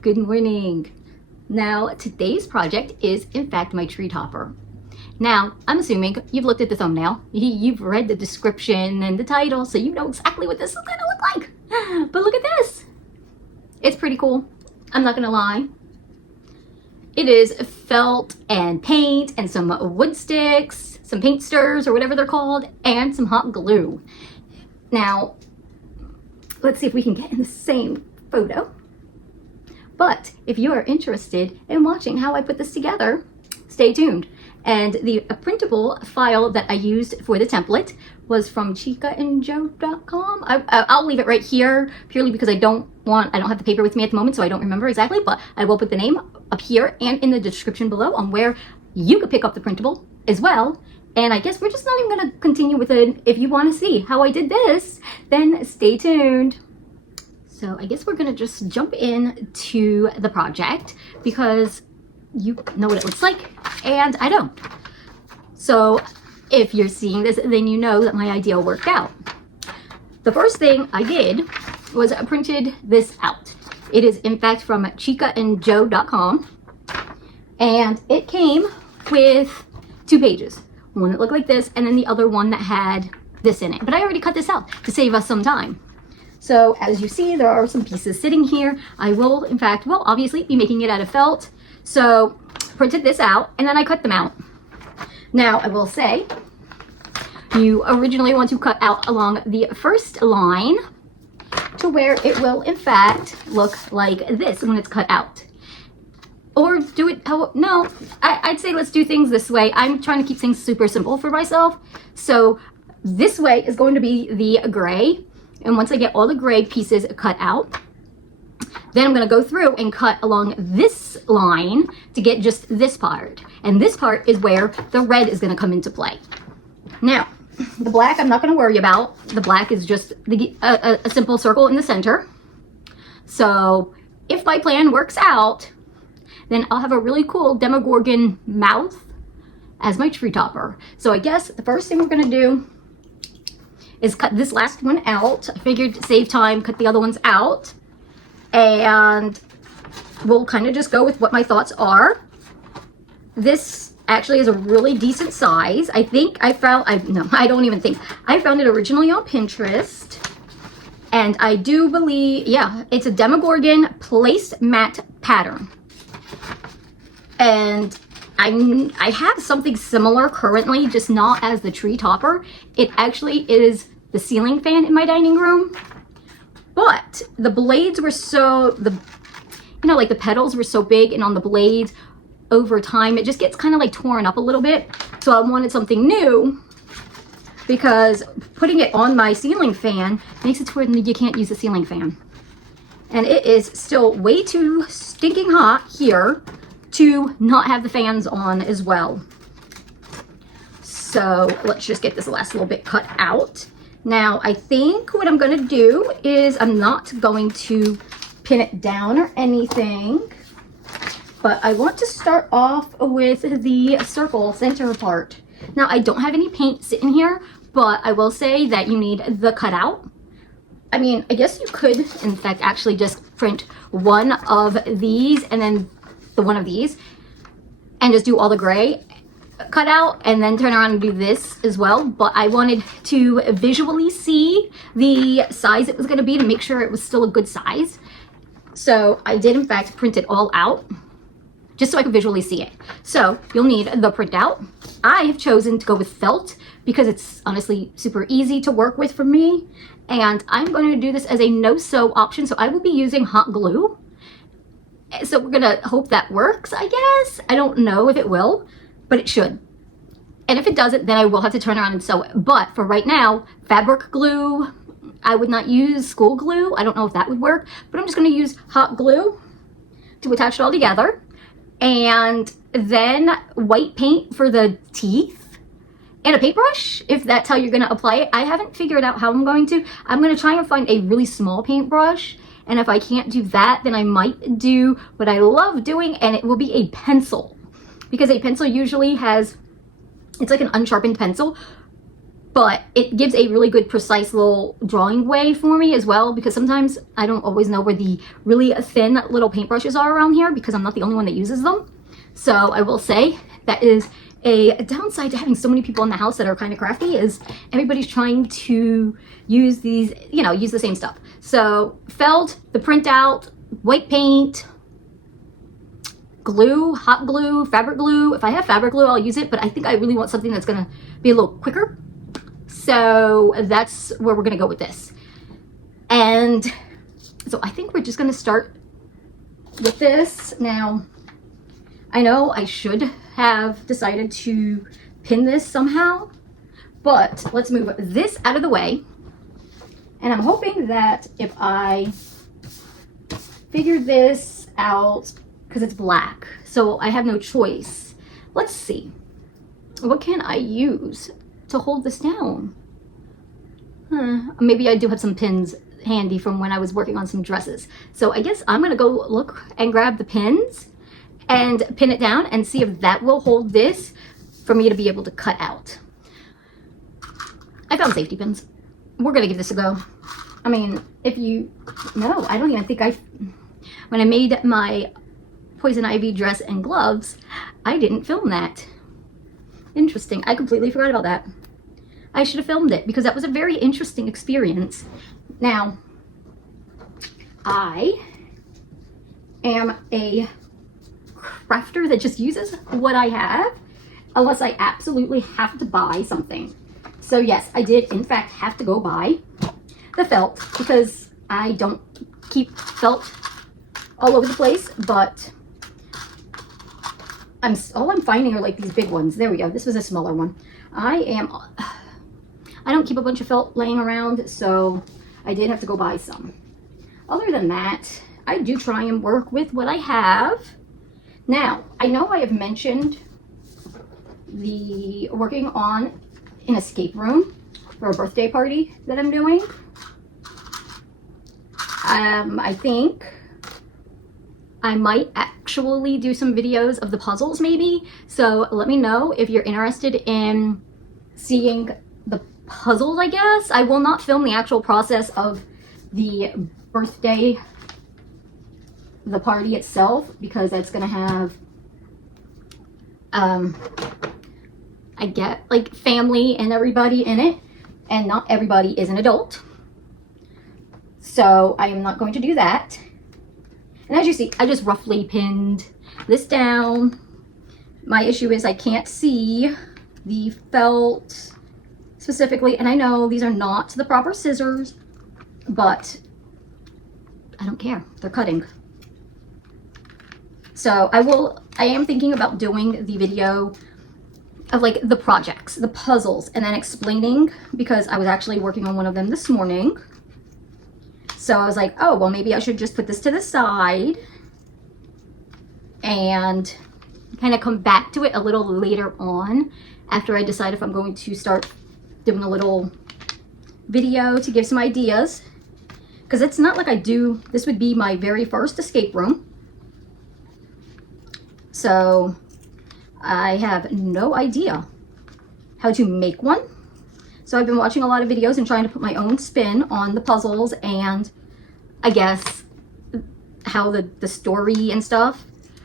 Good morning. Now, today's project is in fact my tree topper. Now, I'm assuming you've looked at the thumbnail, you've read the description and the title, so you know exactly what this is gonna look like. But look at this. It's pretty cool. I'm not gonna lie. It is felt and paint and some wood sticks, some paint stirrers or whatever they're called, and some hot glue. Now, let's see if we can get in the same photo. But if you are interested in watching how I put this together, stay tuned. And the printable file that I used for the template was from ChicaAndJo.com. I'll leave it right here purely because I don't have the paper with me at the moment, so I don't remember exactly, but I will put the name up here and in the description below on where you could pick up the printable as well. And I guess we're just not even gonna continue with it. If you wanna see how I did this, then stay tuned. So I guess we're gonna just jump in to the project because you know what it looks like and I don't. So if you're seeing this, then you know that my idea worked out. The first thing I did was I printed this out. It is in fact from ChicaAndJo.com, and it came with 2 pages. One that looked like this and then the other one that had this in it. But I already cut this out to save us some time. So as you see, there are some pieces sitting here. I will, in fact, obviously be making it out of felt. So printed this out and then I cut them out. Now I will say, you originally want to cut out along the first line to where it will in fact look like this when it's cut out. Or do it, no, I'd say let's do things this way. I'm trying to keep things super simple for myself. So this way is going to be the gray. And once I get all the gray pieces cut out, then I'm gonna go through and cut along this line to get just this part. And this part is where the red is gonna come into play. Now, the black I'm not gonna worry about. The black is just a simple circle in the center. So if my plan works out, then I'll have a really cool Demogorgon mouth as my tree topper. So I guess the first thing we're gonna do is cut this last one out. I figured to save time, cut the other ones out. And we'll kind of just go with what my thoughts are. This actually is a really decent size. I think I found it originally on Pinterest. And I do believe, yeah, it's a Demogorgon placemat pattern. And I have something similar currently, just not as the tree topper. It actually is the ceiling fan in my dining room. But the blades were like the petals were so big, and on the blades over time, it just gets kind of like torn up a little bit. So I wanted something new because putting it on my ceiling fan makes it to where you can't use the ceiling fan. And it is still way too stinking hot here to not have the fans on as well. So let's just get this last little bit cut out. Now I think what I'm gonna do is I'm not going to pin it down or anything, but I want to start off with the circle center part. Now I don't have any paint sitting here, but I will say that you need the cutout. I mean, I guess you could in fact actually just print one of these and then the one of these and just do all the gray cut out and then turn around and do this as well. But I wanted to visually see the size it was going to be to make sure it was still a good size. So I did in fact print it all out just so I could visually see it. So you'll need the printout. I have chosen to go with felt because it's honestly super easy to work with for me. And I'm going to do this as a no-sew option. So I will be using hot glue. So we're gonna hope that works, I guess. I don't know if it will, but it should. And if it doesn't, then I will have to turn around and sew it. But for right now, fabric glue, I would not use school glue. I don't know if that would work, but I'm just gonna use hot glue to attach it all together. And then white paint for the teeth and a paintbrush, if that's how you're gonna apply it. I haven't figured out how I'm going to. I'm gonna try and find a really small paintbrush. And if I can't do that, then I might do what I love doing, and it will be a pencil. Because a pencil usually has, it's like an unsharpened pencil, but it gives a really good precise little drawing way for me as well, because sometimes I don't always know where the really thin little paintbrushes are around here because I'm not the only one that uses them. So I will say that is a downside to having so many people in the house that are kind of crafty, is everybody's trying to use these, you know, use the same stuff. So felt, the printout, white paint, glue, hot glue, fabric glue. If I have fabric glue, I'll use it, but I think I really want something that's gonna be a little quicker. So that's where we're gonna go with this. And so I think we're just gonna start with this. Now, I know I should have decided to pin this somehow, but let's move this out of the way. And I'm hoping that if I figure this out, because it's black, so I have no choice. Let's see. What can I use to hold this down? Maybe I do have some pins handy from when I was working on some dresses. So I guess I'm gonna go look and grab the pins and pin it down and see if that will hold this for me to be able to cut out. I found safety pins. We're gonna give this a go. I mean, if you know, I don't even think when I made my poison ivy dress and gloves, I didn't film that. Interesting. I completely forgot about that. I should have filmed it because that was a very interesting experience. Now, I am a crafter that just uses what I have unless I absolutely have to buy something. So yes, I did in fact have to go buy the felt because I don't keep felt all over the place, but all I'm finding are like these big ones. There we go. This was a smaller one. I don't keep a bunch of felt laying around, so I did have to go buy some. Other than that, I do try and work with what I have. Now, I know I have mentioned the working on an escape room for a birthday party that I'm doing. I think I might actually do some videos of the puzzles maybe. So let me know if you're interested in seeing the puzzles, I guess. I will not film the actual process of the birthday, the party itself, because that's gonna have I get like family and everybody in it, and not everybody is an adult, so I am not going to do that. And as you see, I just roughly pinned this down. My issue is I can't see the felt specifically, and I know these are not the proper scissors, but I don't care, they're cutting. So I am thinking about doing the video of like the projects, the puzzles, and then explaining, because I was actually working on one of them this morning. So I was like, oh, well, maybe I should just put this to the side and kind of come back to it a little later on after I decide if I'm going to start doing a little video to give some ideas. Because it's not like this would be my very first escape room. So I have no idea how to make one. So I've been watching a lot of videos and trying to put my own spin on the puzzles, and I guess how the story and stuff,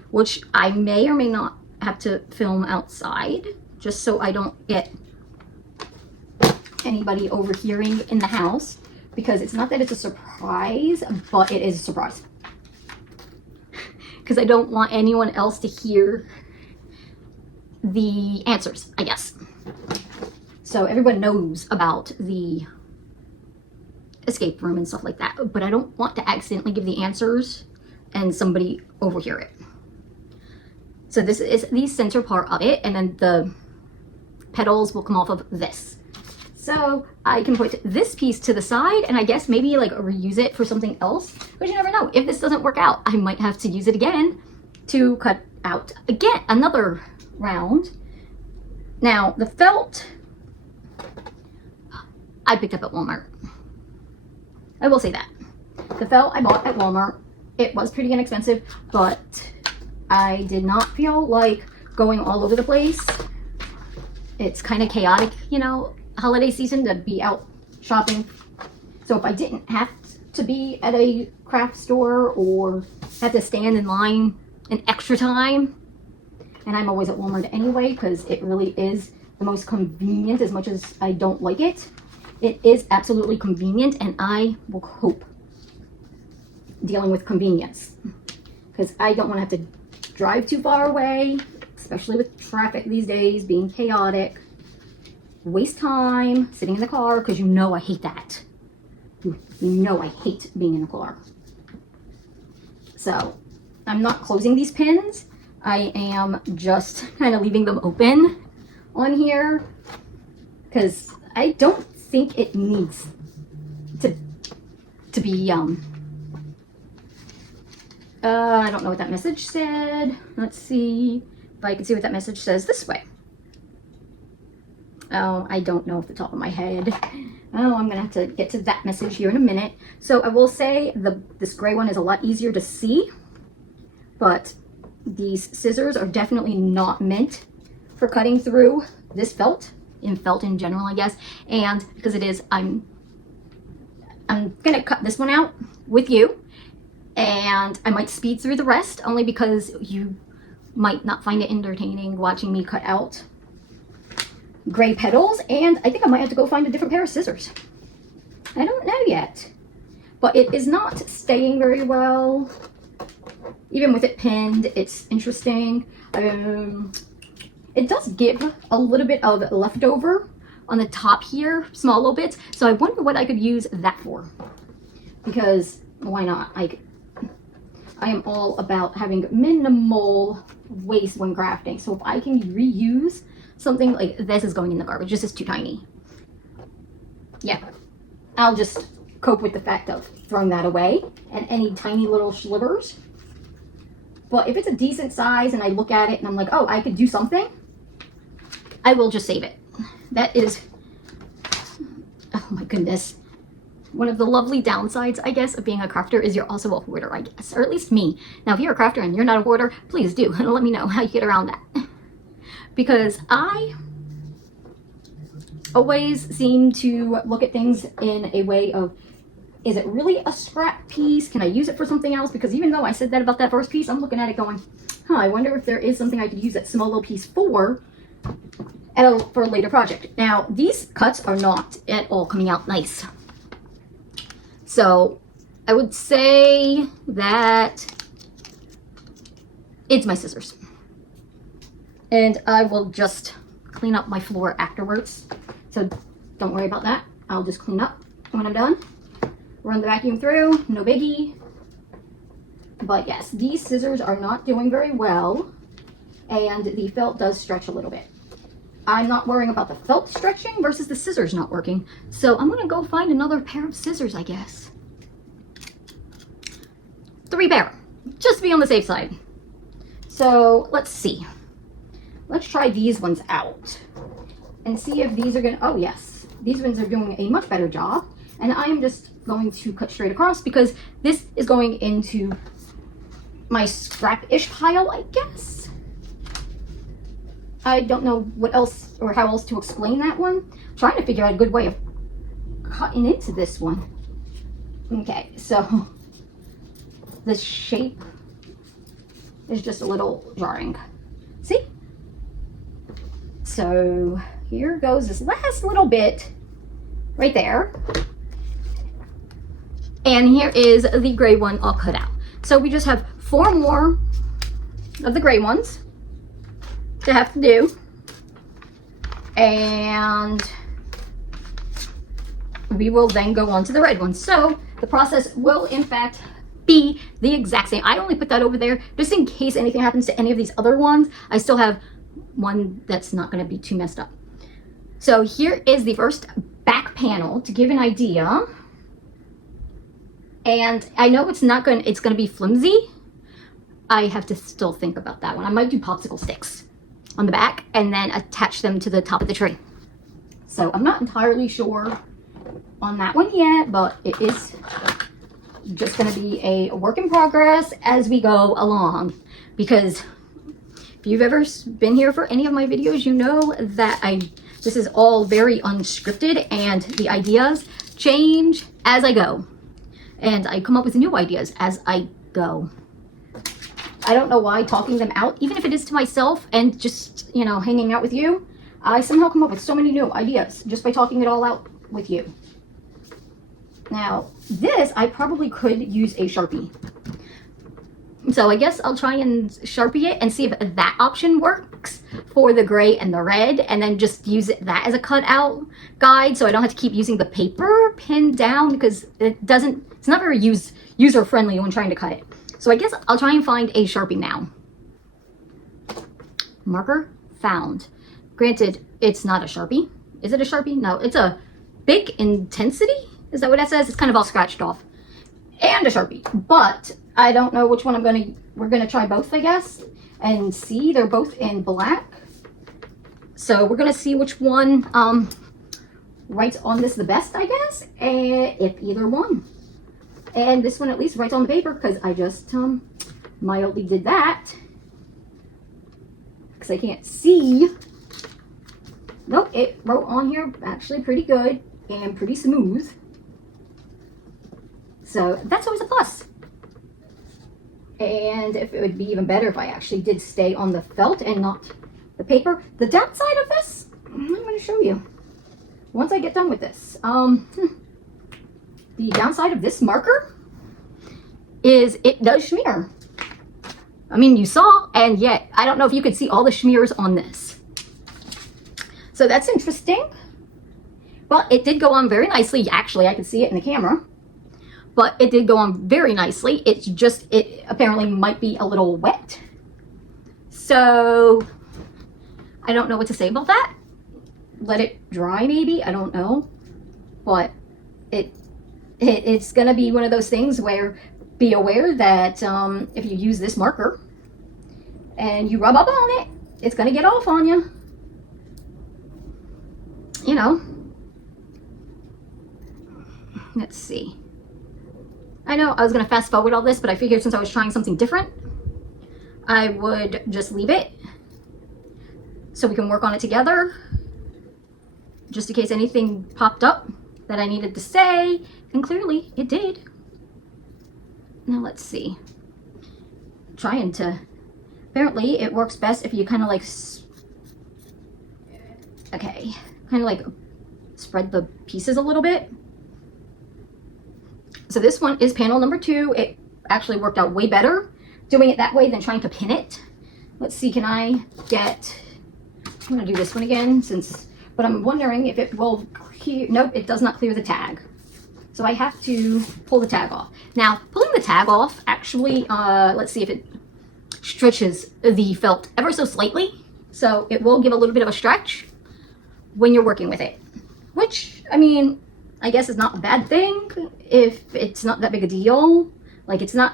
which I may or may not have to film outside, just so I don't get anybody overhearing in the house, because it's not that it's a surprise, but it is a surprise. Because I don't want anyone else to hear the answers, I guess. So everyone knows about the escape room and stuff like that, but I don't want to accidentally give the answers and somebody overhear it. So this is the center part of it, and then the petals will come off of this. So I can put this piece to the side and I guess maybe like reuse it for something else, but you never know. If this doesn't work out, I might have to use it again to cut out again another round. Now the felt I picked up at Walmart. I will say that. The felt I bought at Walmart. It was pretty inexpensive, but I did not feel like going all over the place. It's kind of chaotic, you know, holiday season to be out shopping. So if I didn't have to be at a craft store or have to stand in line an extra time, and I'm always at Walmart anyway because it really is the most convenient. As much as I don't like it, it is absolutely convenient, and I will cope dealing with convenience because I don't want to have to drive too far away, especially with traffic these days being chaotic. Waste time sitting in the car because you know I hate that. You know I hate being in the car. So I'm not closing these pins. I am just kind of leaving them open on here because I don't think it needs to be I don't know what that message said. Let's see if I can see what that message says this way. Oh, I don't know off the top of my head. Oh, I'm gonna have to get to that message here in a minute. So I will say this gray one is a lot easier to see, but these scissors are definitely not meant for cutting through this felt in general, I guess. And because it is, I'm gonna cut this one out with you, and I might speed through the rest only because you might not find it entertaining watching me cut out gray petals, and I think I might have to go find a different pair of scissors. I don't know yet, but it is not staying very well. Even with it pinned, it's interesting. It does give a little bit of leftover on the top here, small little bits, so I wonder what I could use that for, because why not? I am all about having minimal waste when crafting, so if I can reuse something like this is going in the garbage. This is too tiny. Yeah, I'll just cope with the fact of throwing that away and any tiny little slivers. But if it's a decent size and I look at it and I'm like, oh, I could do something, I will just save it. That is, oh my goodness. One of the lovely downsides, I guess, of being a crafter is you're also a hoarder, I guess, or at least me. Now, if you're a crafter and you're not a hoarder, please do let me know how you get around that. Because I always seem to look at things in a way of, is it really a scrap piece? Can I use it for something else? Because even though I said that about that first piece, I'm looking at it going, I wonder if there is something I could use that small little piece for for a later project. Now, these cuts are not at all coming out nice. So I would say that it's my scissors. And I will just clean up my floor afterwards. So don't worry about that. I'll just clean up when I'm done. Run the vacuum through, no biggie. But yes, these scissors are not doing very well. And the felt does stretch a little bit. I'm not worrying about the felt stretching versus the scissors not working. So I'm gonna go find another pair of scissors, I guess. 3 pair, just to be on the safe side. So let's see. Let's try these ones out and see if these are gonna, oh yes, these ones are doing a much better job. And I am just going to cut straight across because this is going into my scrap-ish pile, I guess. I don't know what else or how else to explain that one. I'm trying to figure out a good way of cutting into this one. Okay, so the shape is just a little jarring. See? So here goes this last little bit right there. And here is the gray one all cut out. So we just have 4 more of the gray ones to have to do. And we will then go on to the red ones. So the process will in fact be the exact same. I only put that over there just in case anything happens to any of these other ones. I still have one that's not going to be too messed up. So here is the first back panel to give an idea. And I know it's going to be flimsy. I have to still think about that one. I might do popsicle sticks on the back and then attach them to the top of the tree. So I'm not entirely sure on that one yet, but it is just going to be a work in progress as we go along. Because if you've ever been here for any of my videos, you know that I This is all very unscripted, and the ideas change as I go. And I come up with new ideas as I go. I don't know why talking them out, even if it is to myself and just, you know, hanging out with you, I somehow come up with so many new ideas just by talking it all out with you. Now, this, I probably could use a Sharpie. So I guess I'll try and Sharpie it and see if that option works for the gray and the red, and then just use that as a cutout guide so I don't have to keep using the paper pinned down, because it's not very user friendly when trying to cut it. So I guess I'll try and find a Sharpie now. Marker found. Granted, it's not a Sharpie. Is it a Sharpie? No, it's a Big Intensity. Is that what that says? It's kind of all scratched off. And a Sharpie. But I don't know which one we're gonna try both, I guess. And see, they're both in black. So we're gonna see which one writes on this the best, I guess. If either one. And this one at least writes on the paper, because I just mildly did that. Because I can't see. Nope, it wrote on here actually pretty good and pretty smooth. So that's always a plus. And if it would be even better if I actually did stay on the felt and not the paper. The downside of this, I'm going to show you once I get done with this. The downside of this marker is it does smear. I mean, you saw, and yet I don't know if you could see all the smears on this. So that's interesting. But it did go on very nicely. Actually, I could see it in the camera. But it did go on very nicely. It's just, it apparently might be a little wet. So I don't know what to say about that. Let it dry maybe, I don't know. But it's gonna be one of those things where be aware that if you use this marker and you rub up on it, it's gonna get off on you. You know. Let's see. I know I was going to fast forward all this, but I figured since I was trying something different, I would just leave it so we can work on it together, just in case anything popped up that I needed to say, and clearly it did. Now let's see. Apparently it works best if you kind of like, kind of like spread the pieces a little bit. So this one is panel number 2. It actually worked out way better doing it that way than trying to pin it. Let's see, I'm gonna do this one again but I'm wondering if it will clear. Nope, it does not clear the tag. So I have to pull the tag off. Now, pulling the tag off actually, let's see if it stretches the felt ever so slightly. So it will give a little bit of a stretch when you're working with it, which, I mean, I guess is not a bad thing if it's not that big a deal. Like, it's not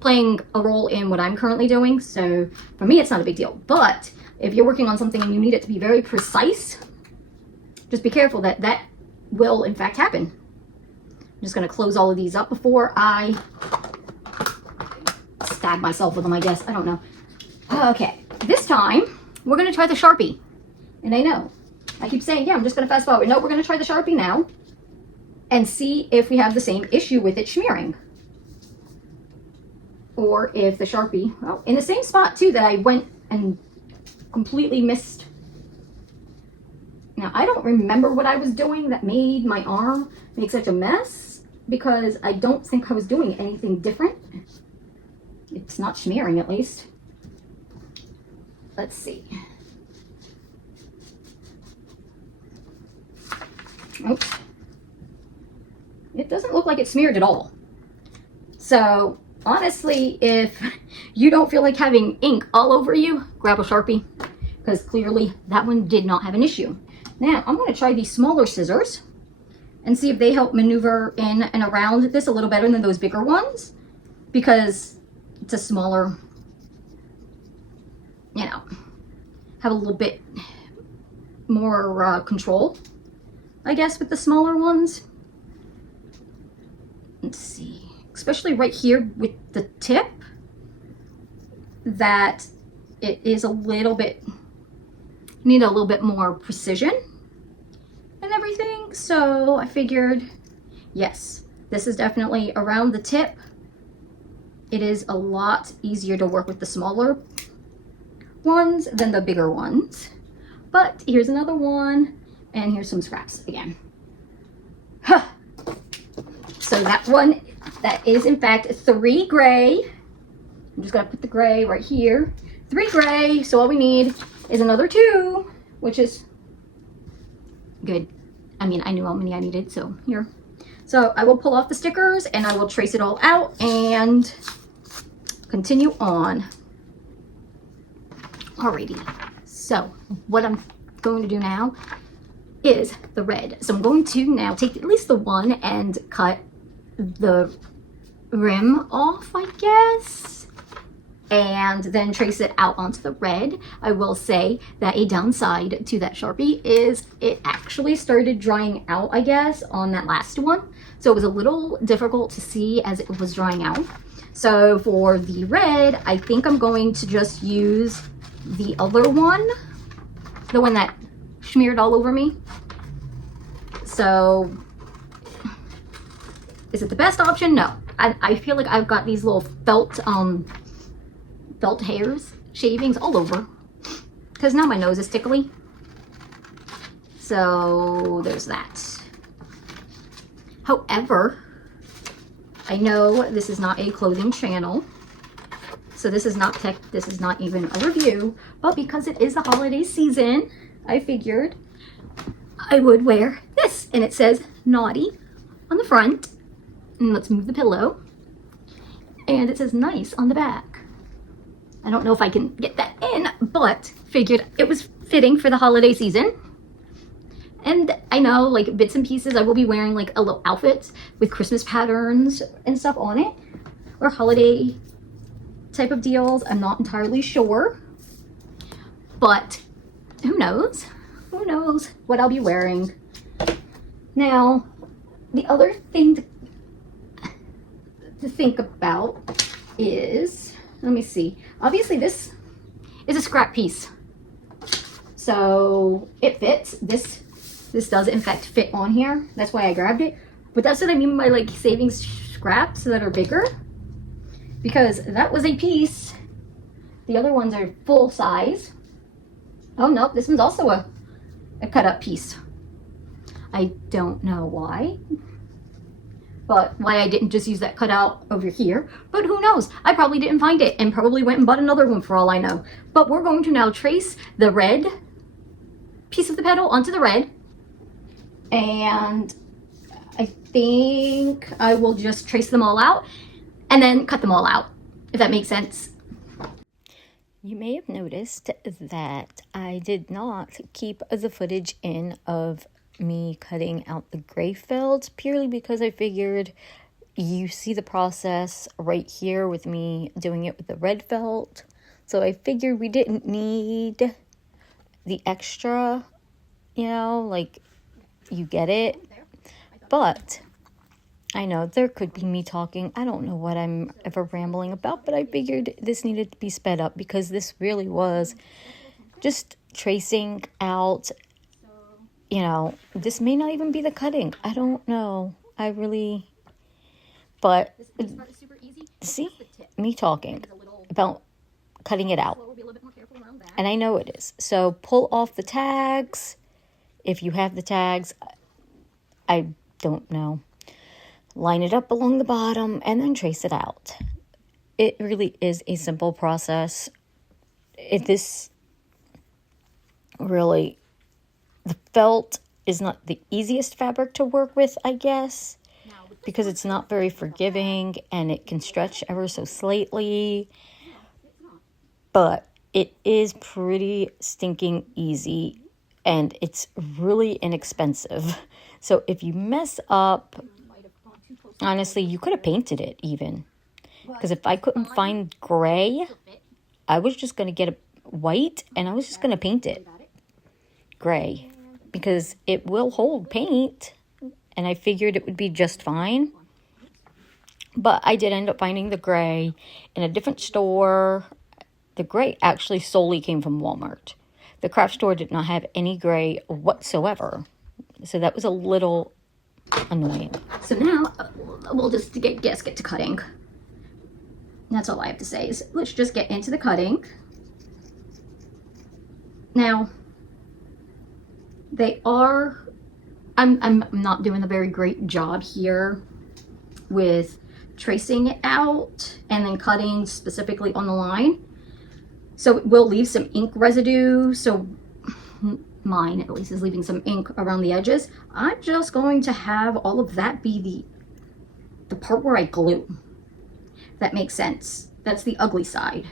playing a role in what I'm currently doing, so for me it's not a big deal. But if you're working on something and you need it to be very precise, just be careful that that will in fact happen. I'm just going to close all of these up before I stab myself with them, I guess. I don't know. Okay, this time we're going to try the Sharpie. And I know, I keep saying, yeah, I'm just going to fast forward. No, we're going to try the Sharpie now and see if we have the same issue with it smearing. Or if the Sharpie, well, in the same spot too that I went and completely missed. Now, I don't remember what I was doing that made my arm make such a mess, because I don't think I was doing anything different. It's not smearing, at least. Let's see. Oops. It doesn't look like it smeared at all. So, honestly, if you don't feel like having ink all over you, grab a Sharpie, because clearly that one did not have an issue. Now, I'm going to try these smaller scissors and see if they help maneuver in and around this a little better than those bigger ones, because it's a smaller, you know, have a little bit more control, I guess, with the smaller ones. Let's see. Especially right here with the tip, that it is a little bit need a little bit more precision and everything. So I figured, yes, this is definitely around the tip. It is a lot easier to work with the smaller ones than the bigger ones. But here's another one, and here's some scraps again. Huh. So that one, that is in fact 3 gray. I'm just gonna put the gray right here. 3 gray, so all we need is another 2, which is good. I mean, I knew how many I needed, so here. So I will pull off the stickers and I will trace it all out and continue on. Alrighty, so what I'm going to do now is the red. So I'm going to now take at least the one and cut the rim off, I guess, and then trace it out onto the red. I will say that a downside to that Sharpie is it actually started drying out, I guess, on that last one. So it was a little difficult to see as it was drying out. So for the red, I think I'm going to just use the other one, the one that smeared all over me. So is it the best option? No. I feel like I've got these little felt hairs, shavings all over, because now my nose is tickly. So there's that. However, I know this is not a clothing channel, so this is not even a review, but because it is the holiday season, I figured I would wear this, and it says naughty on the front, and let's move the pillow, and it says nice on the back. I don't know if I can get that in, but figured it was fitting for the holiday season. And I know, like, bits and pieces, I will be wearing like a little outfit with Christmas patterns and stuff on it, or holiday type of deals. I'm not entirely sure, but who knows? Who knows what I'll be wearing. Now, the other thing to think about is, let me see. Obviously, this is a scrap piece, so it fits. This does in fact fit on here. That's why I grabbed it. But that's what I mean by like saving scraps that are bigger, because that was a piece. The other ones are full size. Oh no, this one's also a cut up piece. I don't know why, but why I didn't just use that cutout over here, but who knows? I probably didn't find it and probably went and bought another one for all I know. But we're going to now trace the red piece of the petal onto the red, and I think I will just trace them all out and then cut them all out, if that makes sense. You may have noticed that I did not keep the footage in of me cutting out the gray felt, purely because I figured you see the process right here with me doing it with the red felt. So I figured we didn't need the extra, you know, like, you get it. But I know there could be me talking. I don't know what I'm ever rambling about, but I figured this needed to be sped up because this really was just tracing out, you know, this may not even be the cutting. I don't know. But see, me talking about cutting it out. And I know it is. So pull off the tags. If you have the tags, I don't know. Line it up along the bottom and then trace it out. It really is a simple process. The felt is not the easiest fabric to work with, I guess, because it's not very forgiving and it can stretch ever so slightly. But it is pretty stinking easy and it's really inexpensive. So if you mess up, honestly, you could have painted it even. Because if I couldn't find gray, I was just going to get a white and I was just going to paint it gray. Because it will hold paint. And I figured it would be just fine. But I did end up finding the gray in a different store. The gray actually solely came from Walmart. The craft store did not have any gray whatsoever. So that was a little annoying. So now we'll just get to cutting. That's all I have to say is let's just get into the cutting. Now, I'm not doing a very great job here with tracing it out and then cutting specifically on the line. So it will leave some ink residue. So mine at least is leaving some ink around the edges. I'm just going to have all of that be the part where I glue. If that makes sense. That's the ugly side.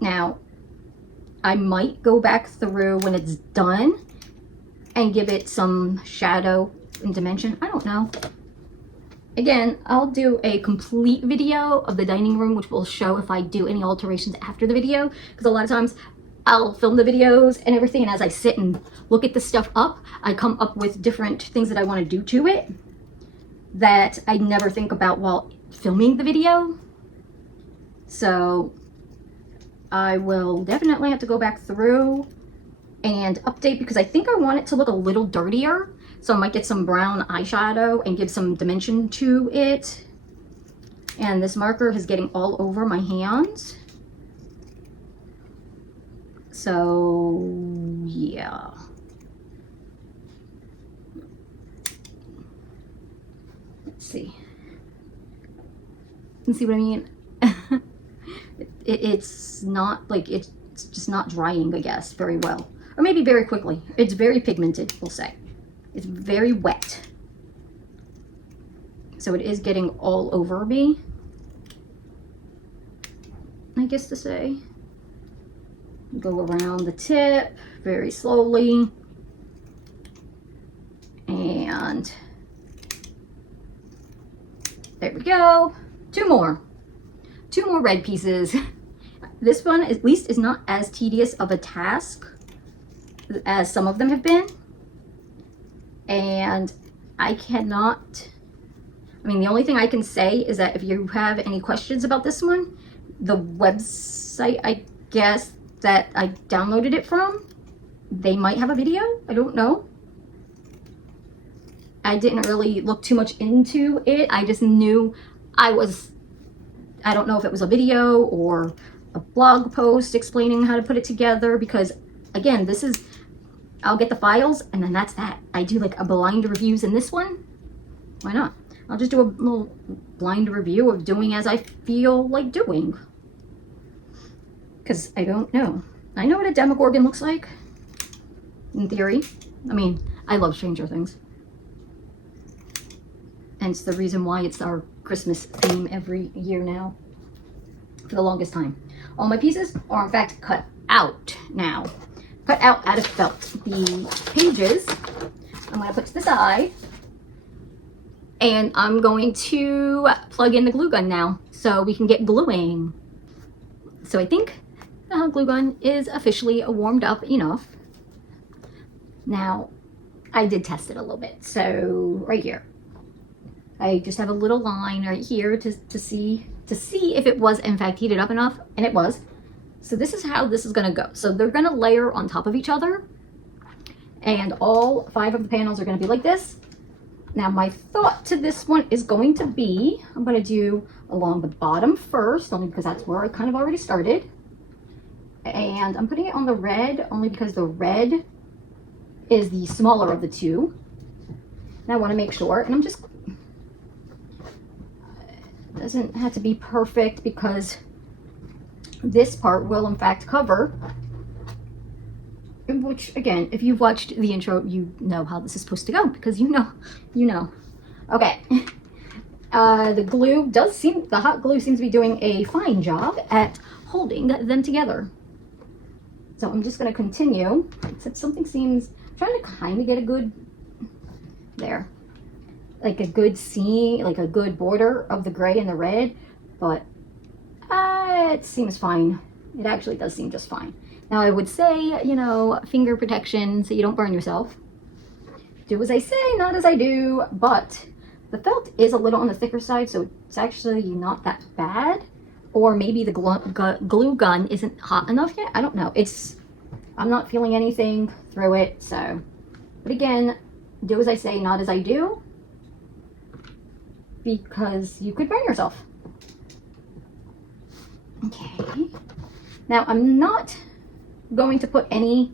Now, I might go back through when it's done and give it some shadow and dimension. I don't know. Again, I'll do a complete video of the dining room, which will show if I do any alterations after the video, because a lot of times I'll film the videos and everything, and as I sit and look at the stuff up, I come up with different things that I want to do to it that I never think about while filming the video. So I will definitely have to go back through and update, because I think I want it to look a little dirtier. So I might get some brown eyeshadow and give some dimension to it. And this marker is getting all over my hands. So yeah. Let's see. You see what I mean? It's not like, it's just not drying, I guess, very well. Or maybe very quickly. It's very pigmented, we'll say. It's very wet. So it is getting all over me, I guess to say. Go around the tip very slowly. And there we go. Two more red pieces. This one at least is not as tedious of a task as some of them have been. And I mean, the only thing I can say is that if you have any questions about this one, the website, I guess, that I downloaded it from, they might have a video. I don't know. I didn't really look too much into it. I just knew I don't know if it was a video or a blog post explaining how to put it together, because again, I'll get the files and then that's that. I do like a blind reviews in this one. Why not? I'll just do a little blind review of doing as I feel like doing. Because I don't know. I know what a Demogorgon looks like, in theory. I mean, I love Stranger Things. And it's the reason why it's our Christmas theme every year now. For the longest time. All my pieces are in fact cut out now. Cut out of felt. The pages I'm going to put to the side, and I'm going to plug in the glue gun now so we can get gluing. So I think the glue gun is officially warmed up enough. Now, I did test it a little bit. So right here, I just have a little line right here to see if it was in fact heated up enough, and it was. So this is how this is going to go. So they're going to layer on top of each other, and all 5 of the panels are going to be like this. Now my thought to this one is going to be, I'm going to do along the bottom first, only because that's where I kind of already started. And I'm putting it on the red only because the red is the smaller of the two. And I want to make sure, and I'm just, it doesn't have to be perfect because this part will in fact cover, which again, if you've watched the intro, you know how this is supposed to go, because you know. Okay. The hot glue seems to be doing a fine job at holding them together. So I'm just going to continue, except something seems, I'm trying to kind of get a good, there, like a good seam, like a good border of the gray and the red, but it seems fine. It actually does seem just fine. Now I would say, finger protection so you don't burn yourself. Do as I say, not as I do, but the felt is a little on the thicker side, so it's actually not that bad. Or maybe the glue gun isn't hot enough yet. I don't know. I'm not feeling anything through it. So, but again, do as I say, not as I do. Because you could burn yourself. Okay. Now, I'm not going to put any...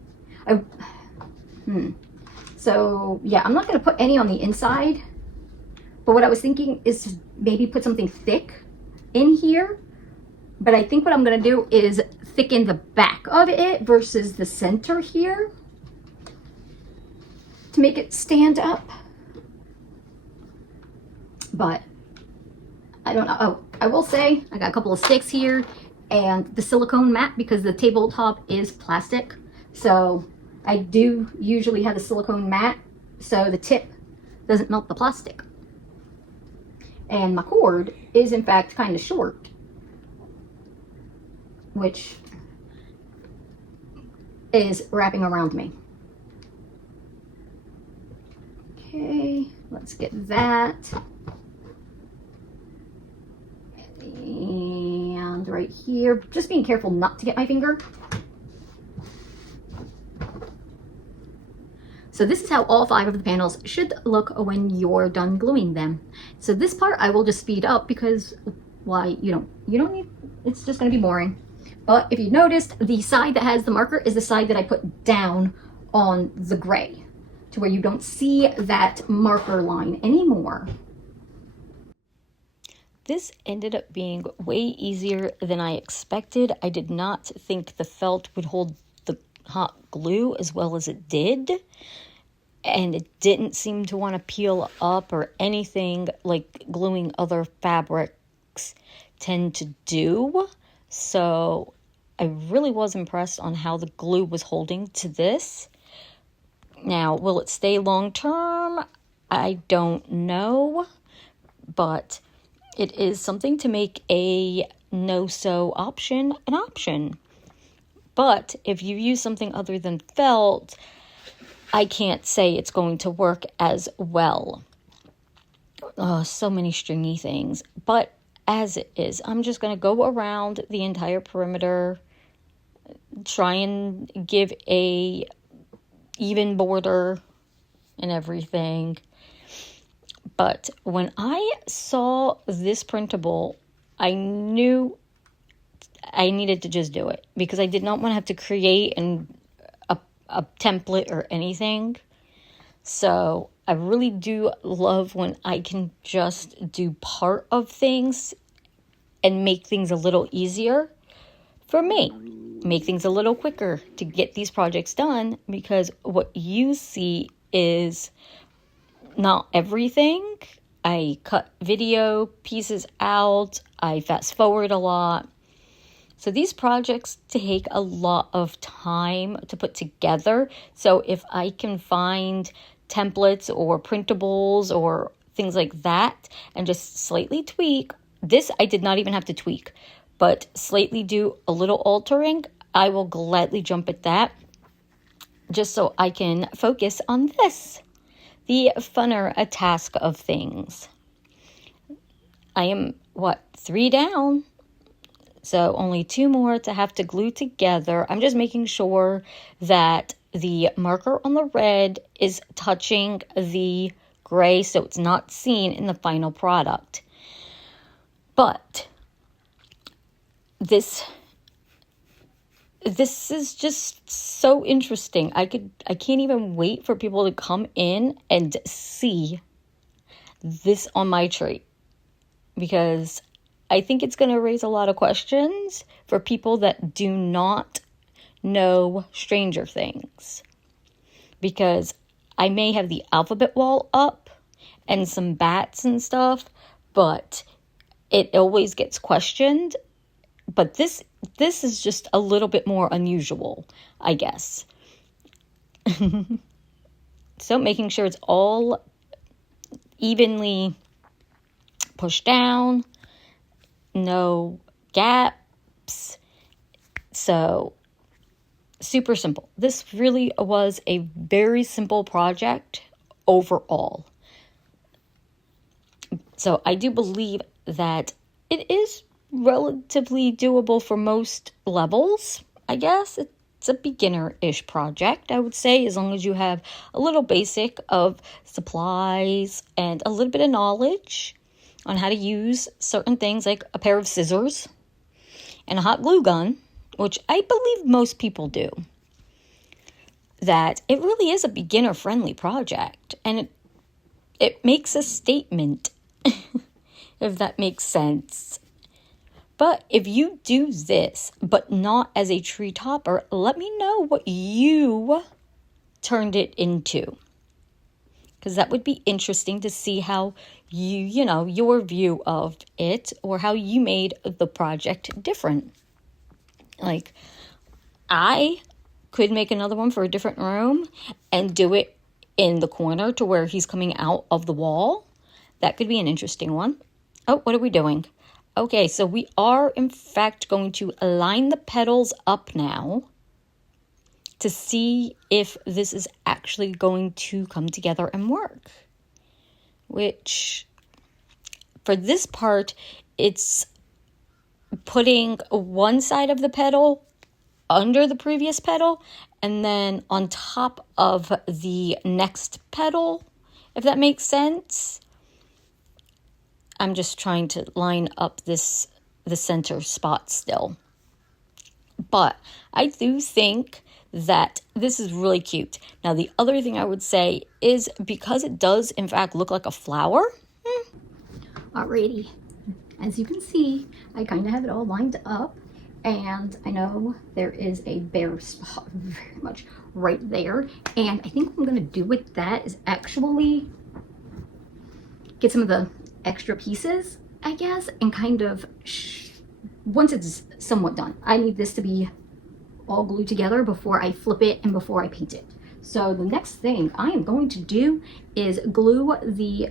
So, yeah, I'm not going to put any on the inside. But what I was thinking is to maybe put something thick in here. But I think what I'm going to do is thicken the back of it versus the center here to make it stand up. But I don't know. Oh, I will say I got a couple of sticks here and the silicone mat because the tabletop is plastic. So I do usually have the silicone mat so the tip doesn't melt the plastic. And my cord is in fact kind of short, which is wrapping around me. Okay, let's get that. And right here, just being careful not to get my finger. So this is how all 5 of the panels should look when you're done gluing them. So this part I will just speed up because why, you don't need, it's just going to be boring. But if you noticed, the side that has the marker is the side that I put down on the gray to where you don't see that marker line anymore. This ended up being way easier than I expected. I did not think the felt would hold the hot glue as well as it did. And it didn't seem to want to peel up or anything like gluing other fabrics tend to do. So I really was impressed on how the glue was holding to this. Now, will it stay long term? I don't know. But it is something to make a no-sew option an option. But if you use something other than felt, I can't say it's going to work as well. Oh, so many stringy things. But as it is, I'm just going to go around the entire perimeter, try and give a even border and everything. But when I saw this printable, I knew I needed to just do it because I did not want to have to create a template or anything. So I really do love when I can just do part of things and make things a little easier for me. Make things a little quicker to get these projects done because what you see is not everything. I cut video pieces out. I fast forward a lot. So these projects take a lot of time to put together. So if I can find templates or printables or things like that and just slightly tweak, this I did not even have to tweak, but slightly do a little altering, I will gladly jump at that just so I can focus on this, the funner a task of things. I am, 3 down? So only 2 more to have to glue together. I'm just making sure that the marker on the red is touching the gray so it's not seen in the final product. But this is just so interesting. I can't even wait for people to come in and see this on my tree because I think it's going to raise a lot of questions for people that do not know Stranger Things. Because I may have the alphabet wall up and some bats and stuff, but it always gets questioned. But this is just a little bit more unusual, I guess. So making sure it's all evenly pushed down. No gaps. So super simple. This really was a very simple project overall. So I do believe that it is relatively doable for most levels, I guess. It's a beginner-ish project, I would say, as long as you have a little basic of supplies and a little bit of knowledge on how to use certain things like a pair of scissors and a hot glue gun, which I believe most people do. That it really is a beginner-friendly project, and it makes a statement, if that makes sense. But if you do this, but not as a tree topper, let me know what you turned it into. Because that would be interesting to see how your view of it, or how you made the project different. Like, I could make another one for a different room and do it in the corner to where he's coming out of the wall. That could be an interesting one. Oh, what are we doing? Okay, so we are, in fact, going to line the petals up now to see if this is actually going to come together and work. Which, for this part, it's putting one side of the petal under the previous petal and then on top of the next petal, if that makes sense. I'm just trying to line up the center spot still. But I do think that this is really cute. Now, the other thing I would say is, because it does, in fact, look like a flower. Alrighty. As you can see, I kind of have it all lined up. And I know there is a bare spot very much right there. And I think what I'm going to do with that is actually get some of the extra pieces, I guess, and kind of once it's somewhat done, I need this to be all glued together before I flip it and before I paint it. So the next thing I am going to do is glue the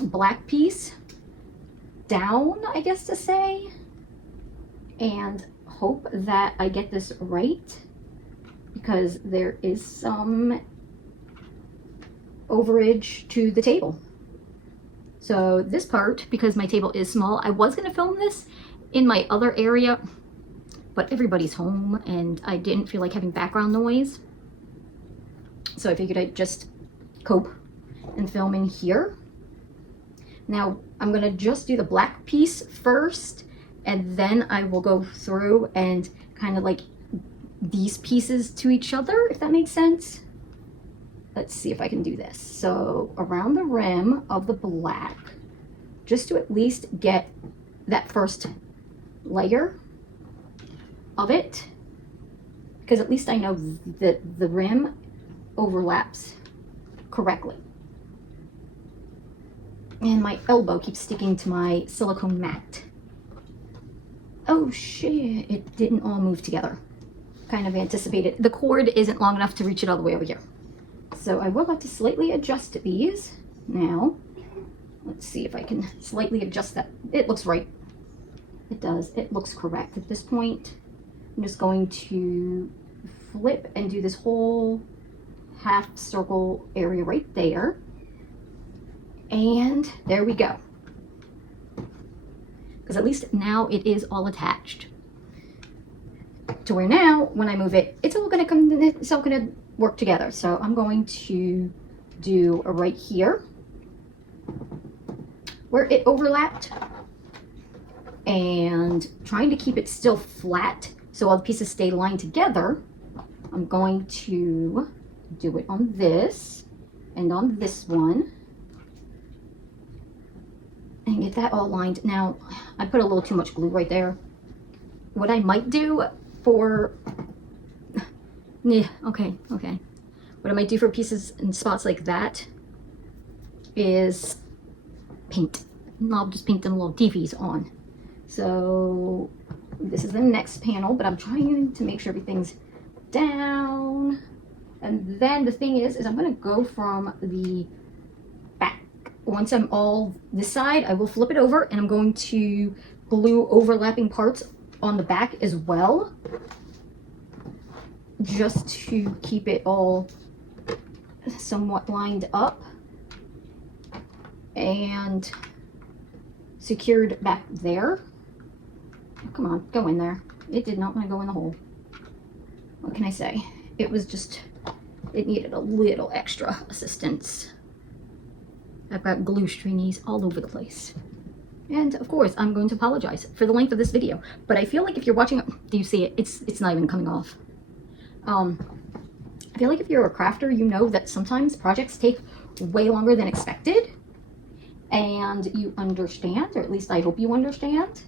black piece down, I guess to say, and hope that I get this right, because there is some overage to the table. So this part, because my table is small, I was going to film this in my other area, but everybody's home and I didn't feel like having background noise. So I figured I'd just cope and film in here. Now I'm going to just do the black piece first, and then I will go through and kind of like these pieces to each other, if that makes sense. Let's see if I can do this. So around the rim of the black, just to at least get that first layer of it, because at least I know that the rim overlaps correctly. And my elbow keeps sticking to my silicone mat. Oh shit, it didn't all move together. Kind of anticipated. The cord isn't long enough to reach it all the way over here. So I will have to slightly adjust these now. Let's see if I can slightly adjust that. It looks right. It does. It looks correct at this point. I'm just going to flip and do this whole half circle area right there. And there we go. Because at least now it is all attached. To where now, when I move it, it's all gonna come, it's all gonna work together. So I'm going to do a right here where it overlapped, and trying to keep it still flat so all the pieces stay lined together. I'm going to do it on this and on this one and get that all lined. Now I put a little too much glue right there. What I might do for what I might do for pieces and spots like that is paint. And I'll just paint them little DVs on. So this is the next panel, but I'm trying to make sure everything's down. And then the thing is I'm going to go from the back. Once I'm all this side, I will flip it over, and I'm going to glue overlapping parts on the back as well, just to keep it all somewhat lined up and secured back there. Come on, go in there. It did not want to go in the hole. What can I say? It was just, it needed a little extra assistance. I've got glue stringies all over the place. And of course, I'm going to apologize for the length of this video, but I feel like if you're watching, do you see it? It's not even coming off. I feel like if you're a crafter, you know that sometimes projects take way longer than expected, and you understand, or at least I hope you understand,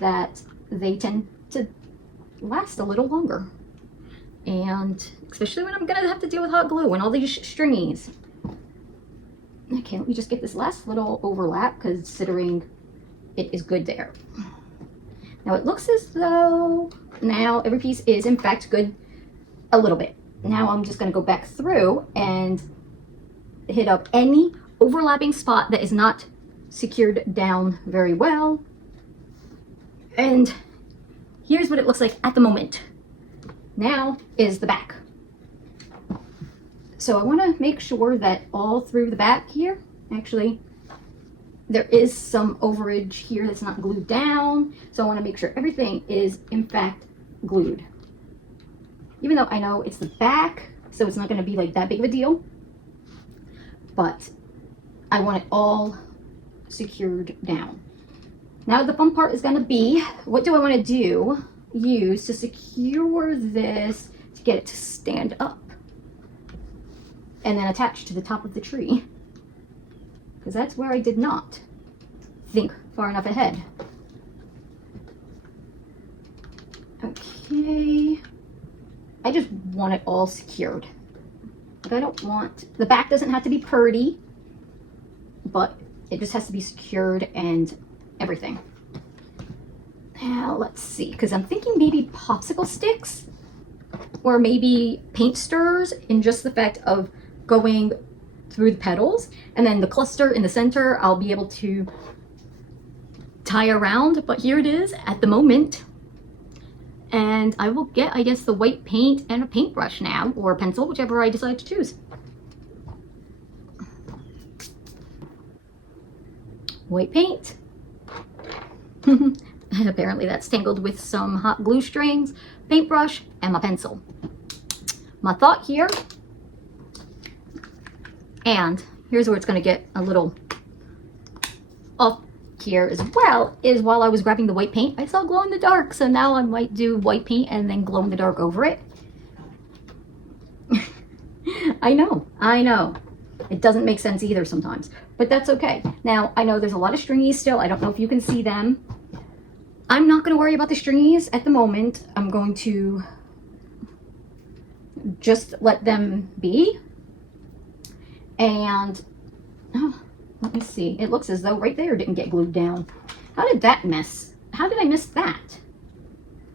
that they tend to last a little longer. And especially when I'm gonna have to deal with hot glue and all these stringies. Okay, let me just get this last little overlap, considering it is good there. Now it looks as though now every piece is in fact good a little bit. Now I'm just gonna go back through and hit up any overlapping spot that is not secured down very well. And here's what it looks like at the moment. Now is the back. So I want to make sure that all through the back here, actually, there is some overage here that's not glued down. So I want to make sure everything is in fact glued. Even though I know it's the back, so it's not going to be like that big of a deal. But I want it all secured down. Now the fun part is going to be, what do I want to use to secure this to get it to stand up? And then attach to the top of the tree, because that's where I did not think far enough ahead. Okay, I just want it all secured. Like, I don't want, the back doesn't have to be pretty, but it just has to be secured and everything. Now let's see, because I'm thinking maybe popsicle sticks or maybe paint stirrers, in just the fact of going through the petals, and then the cluster in the center I'll be able to tie around. But here it is at the moment, and I will get, I guess, the white paint and a paintbrush now, or a pencil, whichever I decide to choose. White paint. Apparently that's tangled with some hot glue strings, paintbrush, and my pencil. My thought here, and here's where it's going to get a little off here as well, is while I was grabbing the white paint, I saw glow in the dark, so now I might do white paint and then glow in the dark over it. I know. It doesn't make sense either sometimes, but that's okay. Now, I know there's a lot of stringies still. I don't know if you can see them. I'm not going to worry about the stringies at the moment. I'm going to just let them be. And, oh, let me see. It looks as though right there didn't get glued down. How did that miss? How did I miss that?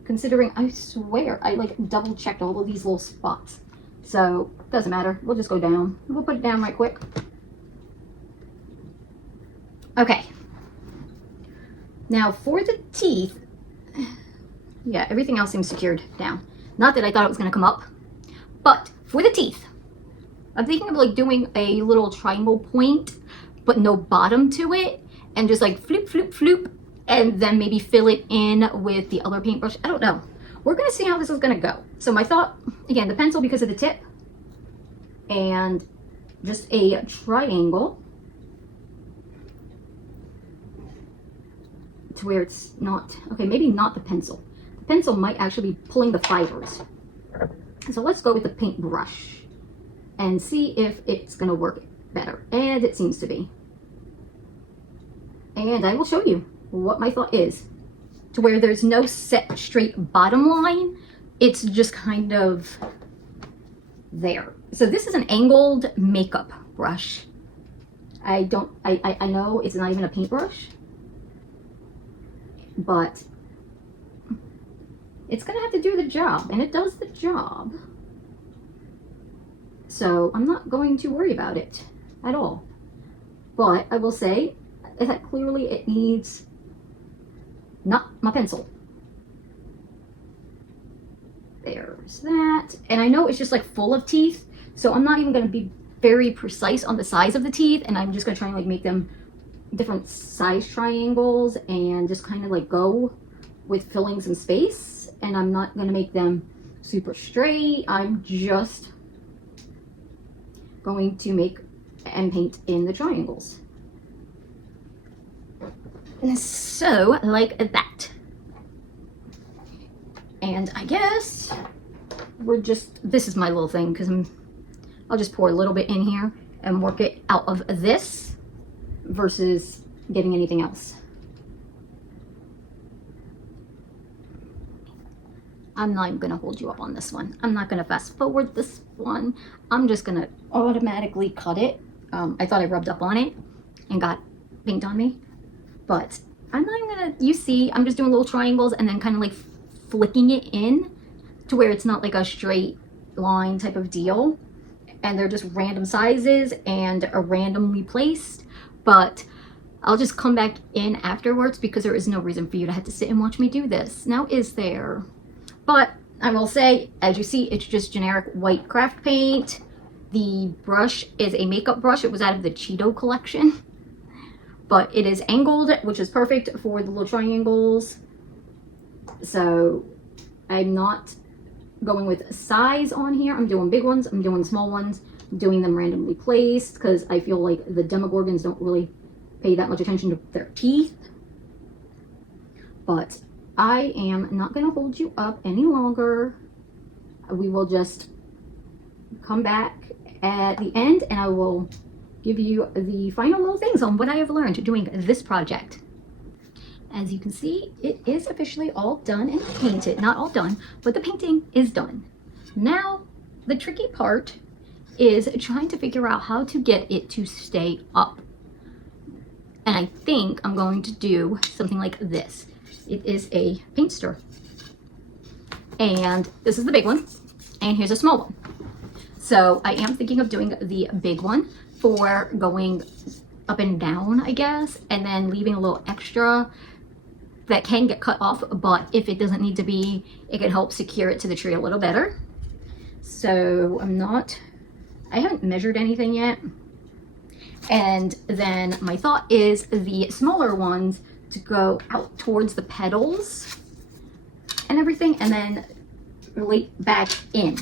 Considering, I swear, I like double checked all of these little spots. So, doesn't matter. We'll just go down. We'll put it down right quick. Okay. Now, for the teeth, yeah, everything else seems secured down. Not that I thought it was going to come up, but for the teeth, I'm thinking of like doing a little triangle point, but no bottom to it, and just like floop, floop, floop, and then maybe fill it in with the other paintbrush. I don't know. We're going to see how this is going to go. So my thought, again, the pencil because of the tip, and just a triangle to where it's not, okay, maybe not the pencil. The pencil might actually be pulling the fibers. So let's go with the paintbrush and see if it's going to work better. And it seems to be. And I will show you what my thought is, to where there's no set straight bottom line. It's just kind of there. So this is an angled makeup brush. I know it's not even a paintbrush, but it's gonna have to do the job, and it does the job. So I'm not going to worry about it at all. But I will say that clearly it needs not my pencil. There's that. And I know it's just like full of teeth, so I'm not even going to be very precise on the size of the teeth, and I'm just going to try and like make them different size triangles and just kind of like go with filling some space, and I'm not going to make them super straight. I'm just going to make and paint in the triangles. So, like that. And I guess this is my little thing, because I'll just pour a little bit in here and work it out of this versus getting anything else. I'm not even going to hold you up on this one. I'm not going to fast forward this one. I'm just going to automatically cut it. I thought I rubbed up on it and got paint on me, but I'm not even going to, you see, I'm just doing little triangles and then kind of like flicking it in to where it's not like a straight line type of deal. And they're just random sizes and are randomly placed, but I'll just come back in afterwards because there is no reason for you to have to sit and watch me do this. Now, is there? But I will say, as you see, it's just generic white craft paint. The brush is a makeup brush. It was out of the Cheeto collection, but it is angled, which is perfect for the little triangles. So I'm not going with size on here. I'm doing big ones, I'm doing small ones, I'm doing them randomly placed because I feel like the Demogorgons don't really pay that much attention to their teeth. But I am not going to hold you up any longer. We will just come back at the end and I will give you the final little things on what I have learned doing this project. As you can see, it is officially all done and painted. Not all done, but the painting is done. Now, the tricky part is trying to figure out how to get it to stay up. And I think I'm going to do something like this. It is a paint stir. And this is the big one. And here's a small one. So I am thinking of doing the big one for going up and down, I guess, and then leaving a little extra that can get cut off, but if it doesn't need to be, it can help secure it to the tree a little better. So I haven't measured anything yet. And then my thought is the smaller ones to go out towards the petals and everything, and then relate back in.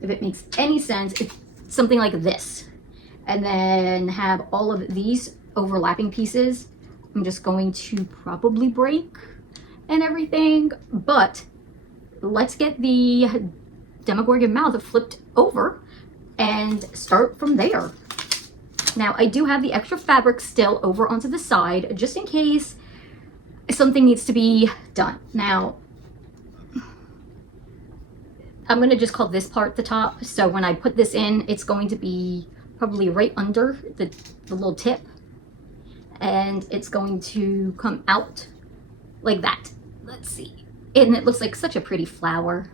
If it makes any sense, it's something like this. And then have all of these overlapping pieces. I'm just going to probably break and everything, but let's get the Demogorgon mouth flipped over and start from there. Now, I do have the extra fabric still over onto the side, just in case something needs to be done. Now, I'm going to just call this part the top, so when I put this in, it's going to be probably right under the little tip, and it's going to come out like that. Let's see. And it looks like such a pretty flower.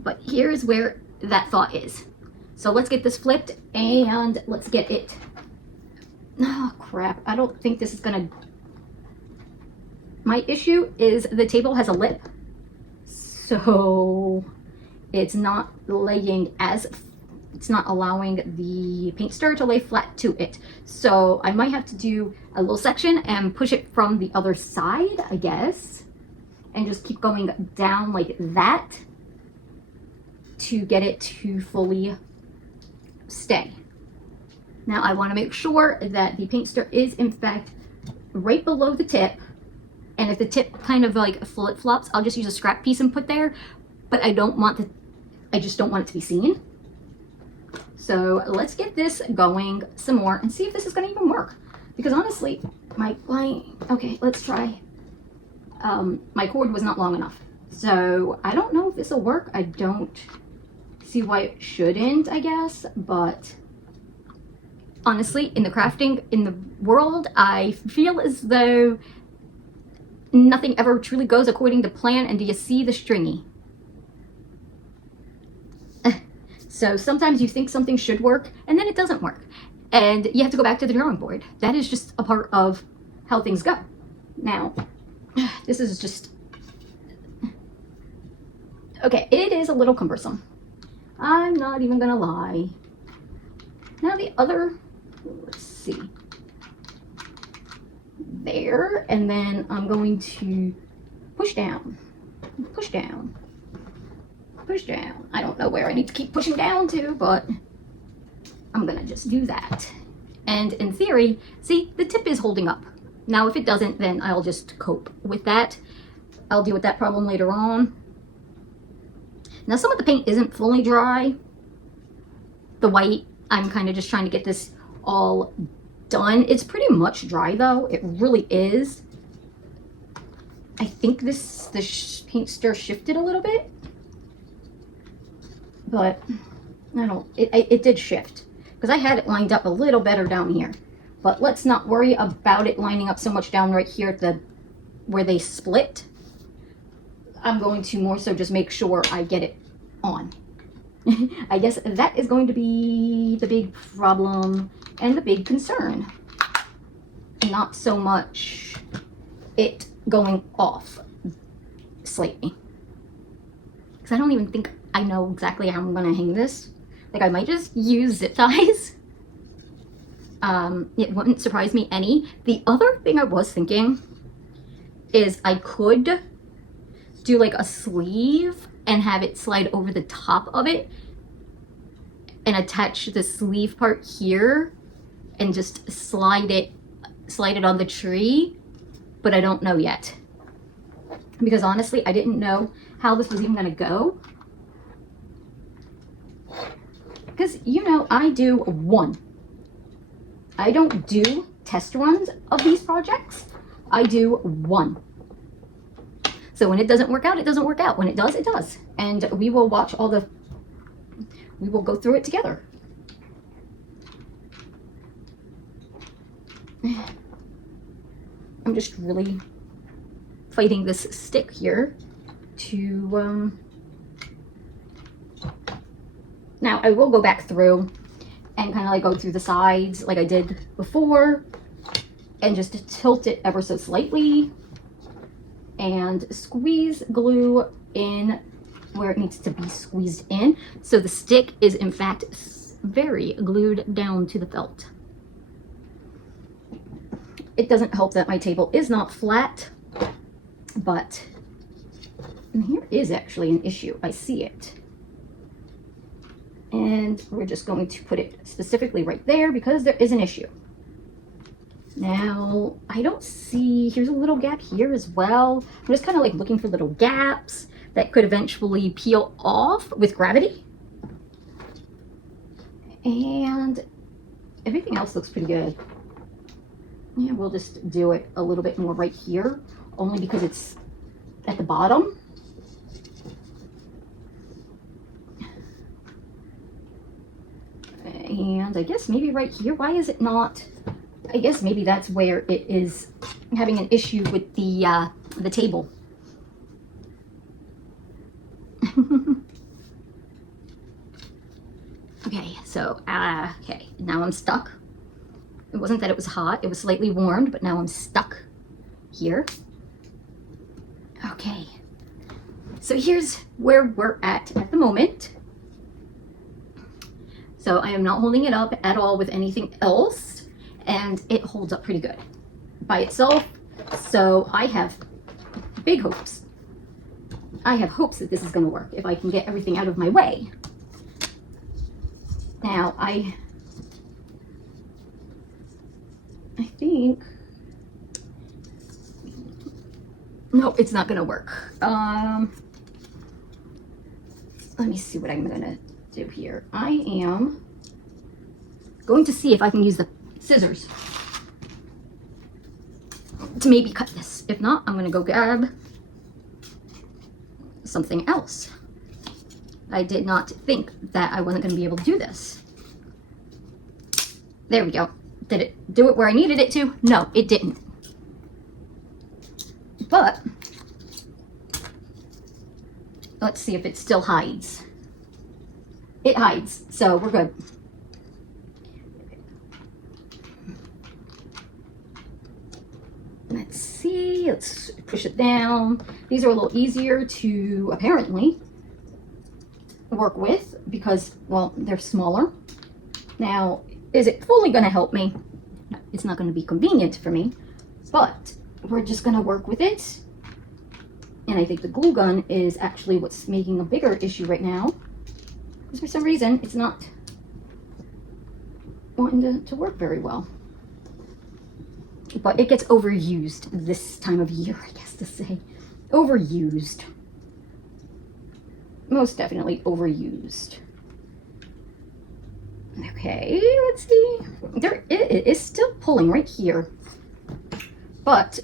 But here's where that thought is. So let's get this flipped and let's get it. Oh, crap. I don't think this is going to... My issue is the table has a lip. So it's not laying as... It's not allowing the paint stir to lay flat to it. So I might have to do a little section and push it from the other side, I guess. And just keep going down like that to get it to fully stay. Now I want to make sure that the paint stir is in fact right below the tip. And if the tip kind of like flip-flops, I'll just use a scrap piece and put there. But I just don't want it to be seen. So let's get this going some more and see if this is going to even work. Because honestly, okay, let's try. My cord was not long enough. So I don't know if this will work. I don't see why it shouldn't, I guess. But honestly, in the crafting, in the world, I feel as though nothing ever truly goes according to plan. And do you see the stringy? So sometimes you think something should work and then it doesn't work. And you have to go back to the drawing board. That is just a part of how things go. Now, this is just... Okay, it is a little cumbersome. I'm not even gonna lie. Now the other... Let's see. there, and then I'm going to push down, push down, push down. I don't know where I need to keep pushing down to, but I'm gonna just do that. And in theory, see, the tip is holding up. Now, if it doesn't, then I'll just cope with that. I'll deal with that problem later on. Now, some of the paint isn't fully dry. The white, I'm kind of just trying to get this all done. It's pretty much dry though. It really is. I think the paint stir shifted a little bit, but I don't, it did shift because I had it lined up a little better down here. But let's not worry about it lining up so much down right here at where they split. I'm going to more so just make sure I get it on. I guess that is going to be the big problem and the big concern. Not so much it going off slightly. Because I don't even think I know exactly how I'm going to hang this. Like, I might just use zip ties. It wouldn't surprise me any. The other thing I was thinking is I could do like a sleeve and have it slide over the top of it and attach the sleeve part here and just slide it on the tree, but I don't know yet. Because honestly, I didn't know how this was even gonna go. Because, you know, I do one. I don't do test runs of these projects. I do one. So when it doesn't work out, it doesn't work out. When it does, it does. And we will watch we will go through it together. I'm just really fighting this stick here to, now I will go back through and kind of like go through the sides like I did before and just tilt it ever so slightly and squeeze glue in where it needs to be squeezed in. So the stick is in fact very glued down to the felt. It doesn't help that my table is not flat, but here is actually an issue. I see it. And we're just going to put it specifically right there because there is an issue. Now, I don't see, here's a little gap here as well. I'm just kind of like looking for little gaps that could eventually peel off with gravity. And everything else looks pretty good. Yeah, we'll just do it a little bit more right here, only because it's at the bottom. And I guess maybe right here, why is it not? I guess maybe that's where it is having an issue with the table. Okay, so, okay, now I'm stuck. It wasn't that it was hot, it was slightly warmed, but now I'm stuck here. Okay, so here's where we're at the moment. So I am not holding it up at all with anything else, and it holds up pretty good by itself. So I have big hopes. I have hopes that this is going to work if I can get everything out of my way. Now, I think, no, it's not going to work. Let me see what I'm going to do here. I am going to see if I can use the scissors to maybe cut this. If not, I'm going to go grab something else. I did not think that I wasn't going to be able to do this. There we go. Did it do it where I needed it to? No, it didn't. But let's see if it still hides. It hides, so we're good. Let's see, let's push it down. These are a little easier to apparently work with because, well, they're smaller. Now, is it fully going to help me? It's not going to be convenient for me, but we're just gonna work with it. And I think the glue gun is actually what's making a bigger issue right now, because for some reason it's not wanting to work very well. But it gets overused this time of year, I guess to say. Overused. Most definitely overused. Okay, let's see. It is still pulling right here. But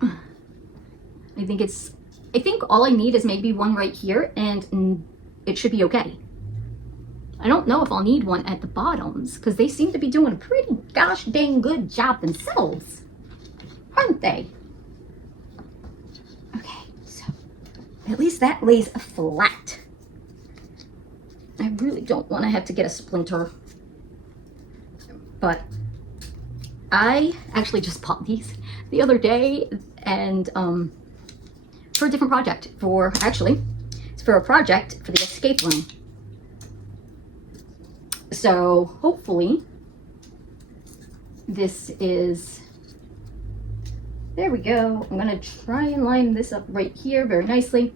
I think all I need is maybe one right here, and it should be okay. I don't know if I'll need one at the bottoms, because they seem to be doing a pretty gosh dang good job themselves, aren't they? Okay, so at least that lays flat. I really don't want to have to get a splinter, but I actually just bought these the other day, and for a different project. It's for a project for the escape room. So hopefully this is, there we go. I'm gonna try and line this up right here very nicely.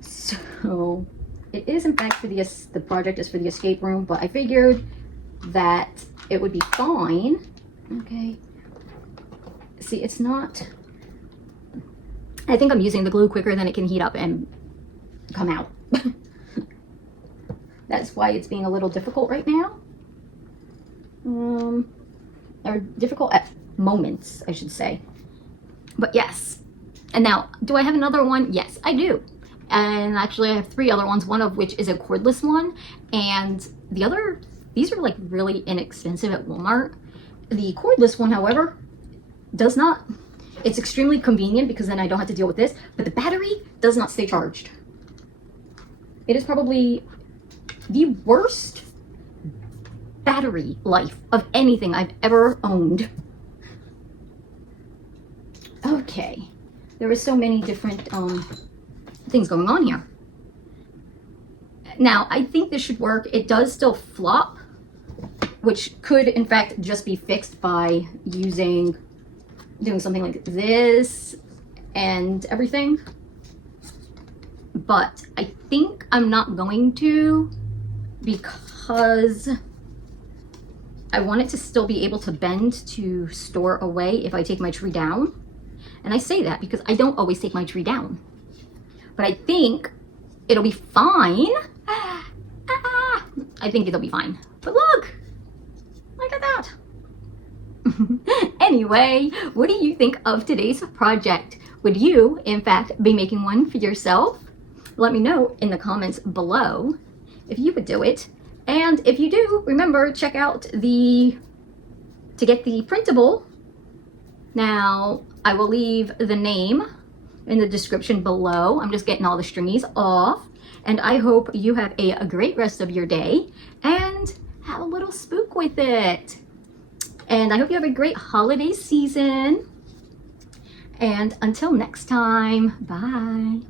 So it is in fact for the project is for the escape room, but I figured that it would be fine. Okay. See, it's not, I think I'm using the glue quicker than it can heat up and come out. That's why it's being a little difficult right now. Or difficult at moments, I should say. But yes. And now, do I have another one? Yes, I do. And actually I have 3 other ones, one of which is a cordless one. And the other, these are like really inexpensive at Walmart. The cordless one, however, does not, it's extremely convenient because then I don't have to deal with this, but the battery does not stay charged. It is probably the worst battery life of anything I've ever owned. Okay, there are so many different things going on here. Now, I think this should work. It does still flop, which could in fact just be fixed by doing something like this and everything. But I think I'm not going to, because I want it to still be able to bend to store away if I take my tree down. And I say that because I don't always take my tree down. But I think it'll be fine. I think it'll be fine. But look at that. Anyway, what do you think of today's project? Would you, in fact, be making one for yourself? Let me know in the comments below if you would do it. And if you do, remember, check out to get the printable. Now, I will leave the name in the description below. I'm just getting all the stringies off. And I hope you have a great rest of your day and have a little spook with it. And I hope you have a great holiday season. And until next time, bye.